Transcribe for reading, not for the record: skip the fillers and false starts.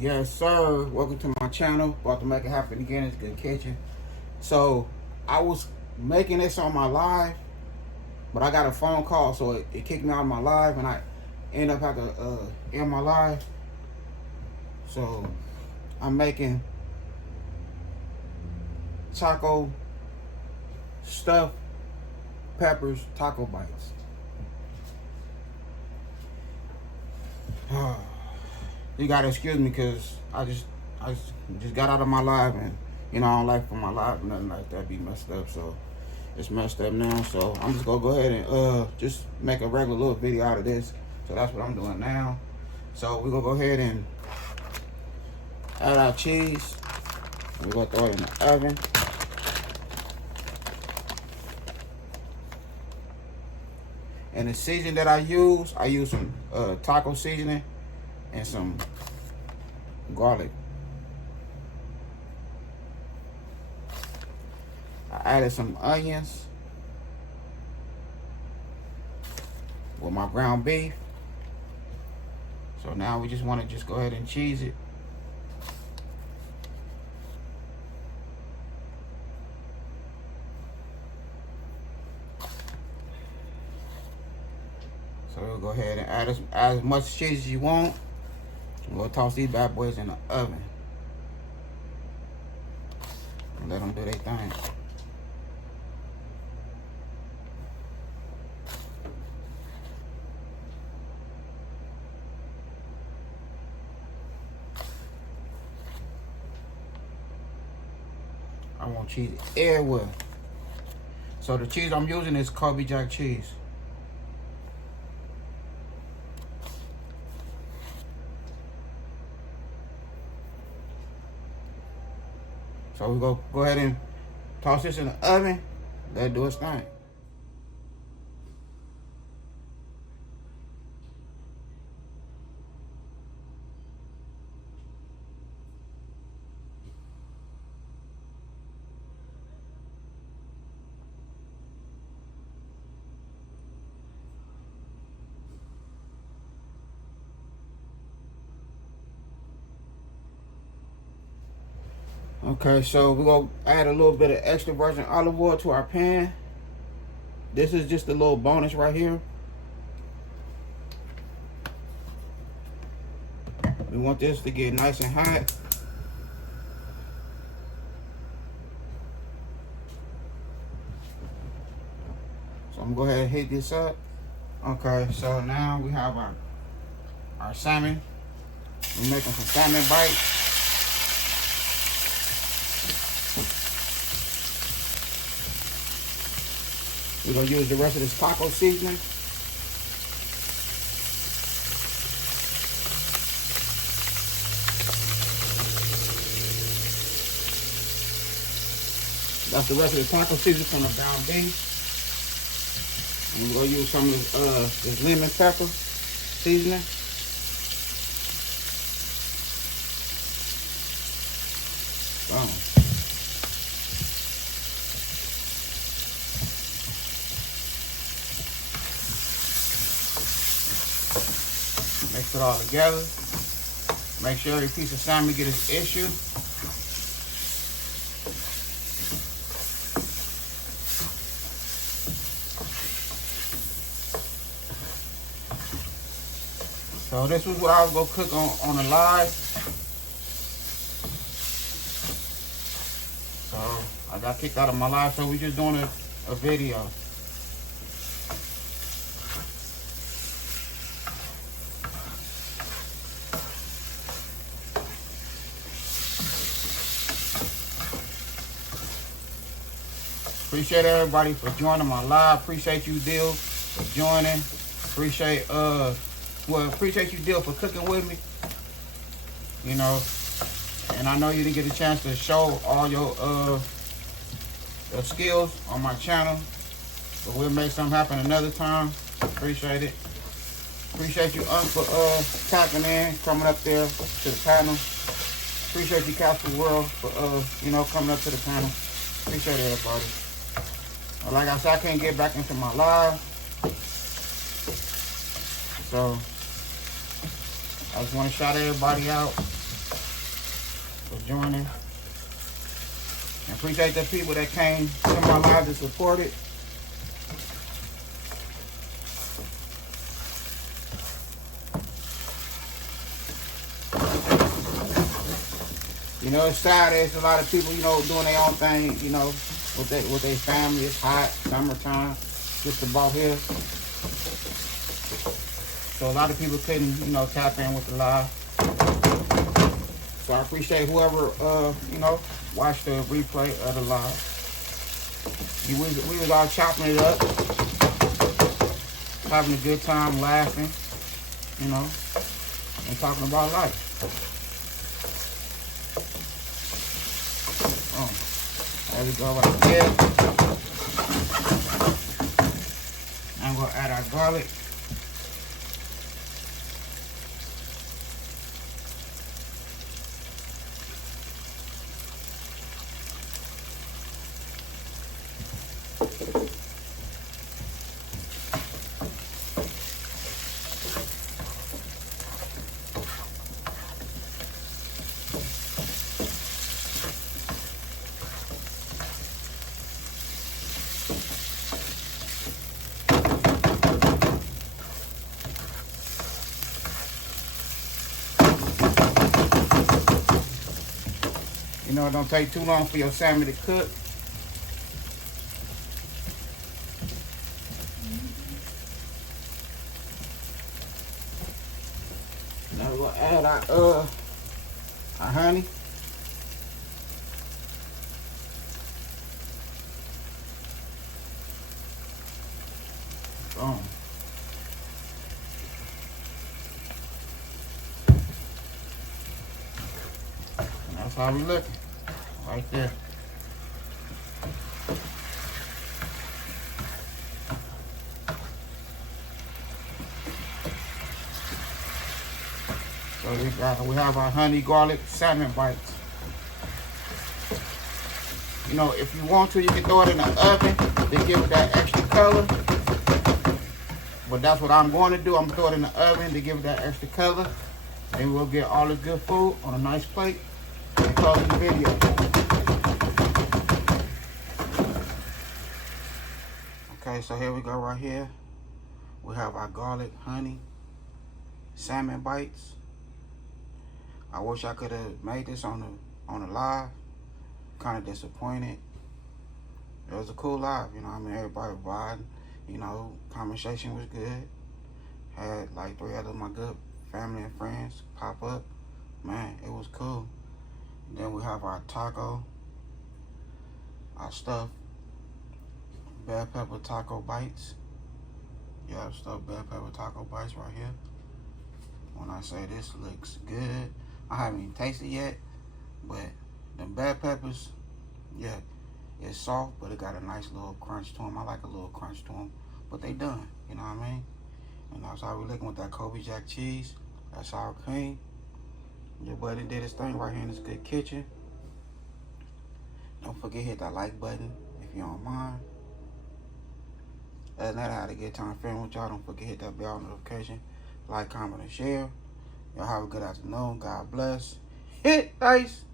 Yes, sir. Welcome to my channel. About to make it happen again. It's Good Kitchen. So, I was making this on my live, but I got a phone call, so it kicked me out of my live, and I end up having to end my live. So, I'm making taco stuffed peppers taco bites. You gotta excuse me because I just got out of my live, and I don't like for my live or nothing like that be messed up, so it's messed up now. So I'm just gonna go ahead and just make a regular little video out of this. So that's what I'm doing now. So we're gonna go ahead and add our cheese. We're gonna throw it in the oven. And the seasoning that I use some taco seasoning and some garlic. I added some onions with my ground beef. So now we just want to go ahead and cheese it. So we'll go ahead and add as much cheese as you want. We'll toss these bad boys in the oven and let them do their thing. I want cheese everywhere. So the cheese I'm using is Kobe Jack cheese. So we're going to go ahead and toss this in the oven. Let it do its thing. Okay, so we're going to add a little bit of extra virgin olive oil to our pan. This is just a little bonus right here. We want this to get nice and hot. So I'm going to go ahead and heat this up. Okay, so now we have our salmon. We're making some salmon bites. We're going to use the rest of this taco seasoning. That's the rest of the taco seasoning from the ground beef. And we're going to use some of this lemon pepper seasoning. Boom. Mix it all together. Make sure every piece of salmon get its issue. So this was what I was gonna cook on the live. So I got kicked out of my live, so we're just doing a video. Appreciate everybody for joining my live. Appreciate you, Dill, for joining. Appreciate you, Dill, for cooking with me. And I know you didn't get a chance to show all your skills on my channel, but we'll make something happen another time. Appreciate it. Appreciate you, for tapping in, coming up there to the panel. Appreciate you, Casper World, for coming up to the panel. Appreciate everybody. Like I said, I can't get back into my live, so I just want to shout everybody out. joining. I appreciate the people that came to my live to support it. You know, it's sad. There's a lot of people, you know, doing their own thing, you know, with their family. It's hot, summertime, just about here. So a lot of people couldn't, you know, tap in with the live. So I appreciate whoever, you know, watched the replay of the live. We was all chopping it up, having a good time, laughing, you know, and talking about life. There we go right there. I'm gonna add our garlic. You know, it don't take too long for your salmon to cook. Now we're gonna add our honey. Boom. And that's how we look. Right there. So we have our honey garlic salmon bites. You know, if you want to, you can throw it in the oven to give it that extra color. But that's what I'm going to do. I'm going to throw it in the oven to give it that extra color. And we'll get all the good food on a nice plate and close the video. Okay, so here we go right here. We have our garlic honey salmon bites. I wish I could have made this on the live. Kind of disappointed. It was a cool live, you know what I mean? Everybody vibing, you know, conversation was good. Had like 3 other of my good family and friends pop up. Man, it was cool. And then we have our taco, our stuffed bell pepper taco bites. Yeah, stuffed bell pepper taco bites right here. When I say this looks good, I haven't even tasted yet, but the bell peppers, yeah, it's soft, but it got a nice little crunch to them. I like a little crunch to them, but they done, you know what I mean? And that's how we're looking with that Kobe Jack cheese, that sour cream. Your buddy did his thing right here in this good kitchen. Don't forget to hit that like button if you don't mind. Other than that, I had a good time filming with y'all. Don't forget to hit that bell notification, like, comment, and share. Y'all have a good afternoon. God bless. Hit dice.